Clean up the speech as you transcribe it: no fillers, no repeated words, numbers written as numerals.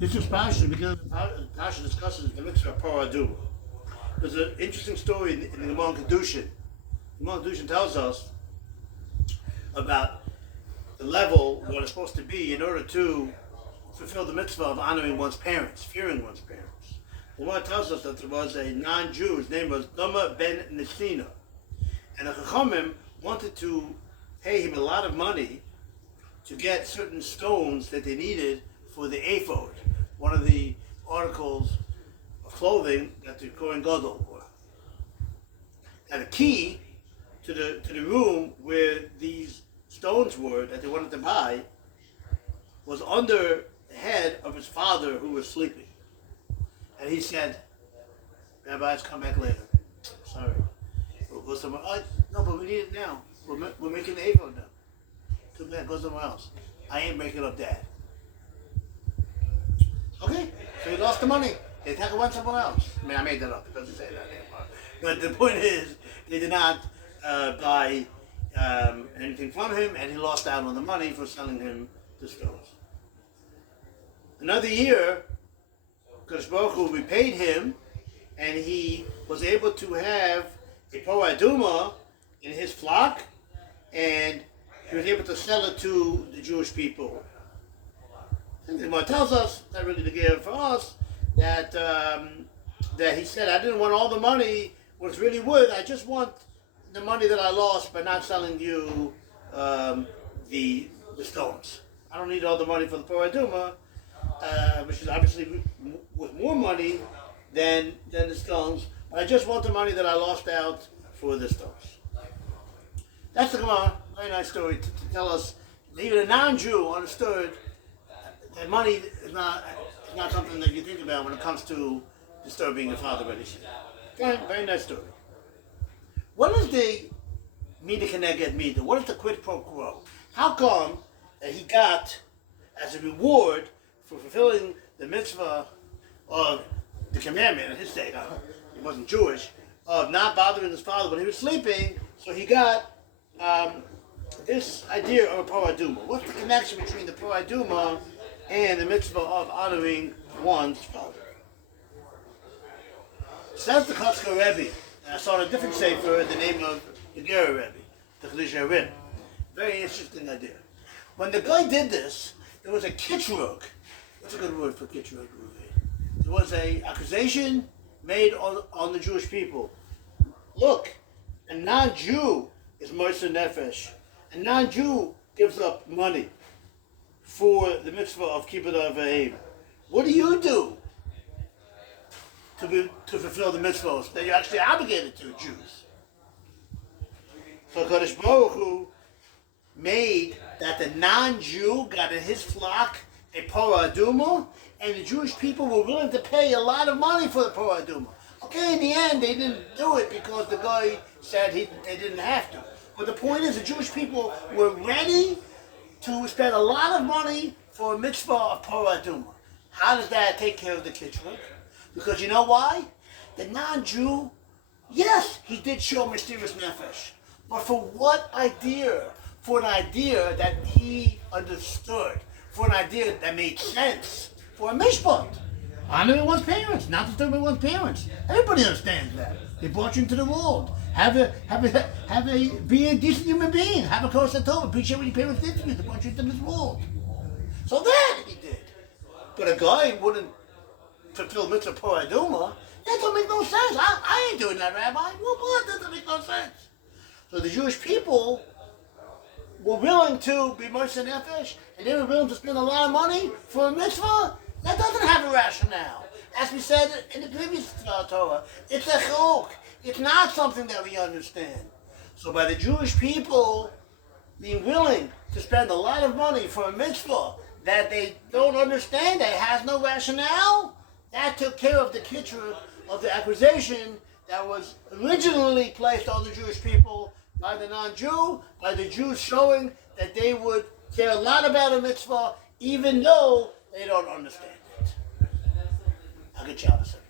This is parsha because the parsha discusses the mitzvah of paradu. There's an interesting story in the Gemara Kedushin. The Gemara Kedushin tells us about the level what it's supposed to be in order to fulfill the mitzvah of honoring one's parents, fearing one's parents. The Gemara tells us that there was a non-Jew, his name was Doma ben Nesina, and the Chachamim wanted to pay him a lot of money to get certain stones that they needed for the ephod, one of the articles of clothing that the Kohen Gadol wore. And the key to the room where these stones were that they wanted to buy was under the head of his father who was sleeping. And he said, "Rabbis, come back later. Sorry. We'll go somewhere. Oh, no, but we need it now. We're making the ephod now. Too bad, go somewhere else. I ain't breaking up Dad." Okay, so he lost the money. They took it went somewhere else. I mean, I made that up. It doesn't say that anymore. But the point is, they did not buy anything from him, and he lost out on the money for selling him the stones. Another year, Kadosh Baruch Hu repaid him, and he was able to have a Pora Aduma in his flock, and he was able to sell it to the Jewish people. And the Gemara tells us, not really to give for us, that that he said, "I didn't want all the money, what it's really worth. I just want the money that I lost by not selling you the stones. I don't need all the money for the Pora Aduma, which is obviously worth more money than the stones. But I just want the money that I lost out for the stones." That's the Gemara. Very nice story to tell us that even a non-Jew understood that money is not something that you think about when it comes to disturbing your father by this. Very nice story. What is the Mida Keneged Mida? What is the quid pro quo? How come that he got, as a reward for fulfilling the mitzvah of the commandment, in his state, he wasn't Jewish, of not bothering his father when he was sleeping, so he got this idea of a Pora Aduma? What's the connection between the Pora Aduma and the mitzvah of honoring one's father? Says the Kotzker Rebbe, and I saw a different sefer, the name of the Gera Rebbe, the Chiddushei HaRim. Very interesting idea. When the guy did this, there was a kitrug. What's a good word for kitrug? There was an accusation made on the Jewish people. Look, a non-Jew is Moser Nefesh. A non-Jew gives up money for the mitzvah of Kibbutz Avayim. What do you do to fulfill the mitzvahs that you're actually obligated to, Jews? So Kadosh Baruch Hu made that the non-Jew got in his flock a Pora Aduma, and the Jewish people were willing to pay a lot of money for the Pora Aduma. Okay, in the end, they didn't do it because the guy said they didn't have to. But the point is, the Jewish people were ready to spend a lot of money for a mitzvah of Pora Aduma. How does that take care of the kitrug? Because you know why? The non-Jew, yes, he did show mysterious nefesh. But for what idea? For an idea that he understood. For an idea that made sense. For a mishpat. Honoring one's parents, not disturbing one's parents. Everybody understands that. They brought you into the world. Be a decent human being. Have a kos hatov. Appreciate what your parents did for you. They brought you into this world. So that he did. But a guy wouldn't fulfill mitzvah Pora Aduma. That don't make no sense. I ain't doing that, Rabbi. What? That doesn't make no sense. So the Jewish people were willing to be Moser Nefesh, and they were willing to spend a lot of money for a mitzvah that doesn't have a rationale. As we said in the previous Torah, it's a chok. It's not something that we understand. So by the Jewish people being willing to spend a lot of money for a mitzvah that they don't understand, that has no rationale, that took care of the kitrug of the accusation that was originally placed on the Jewish people by the non-Jew, by the Jews showing that they would care a lot about a mitzvah even though they don't understand it. I'll get you out of a second.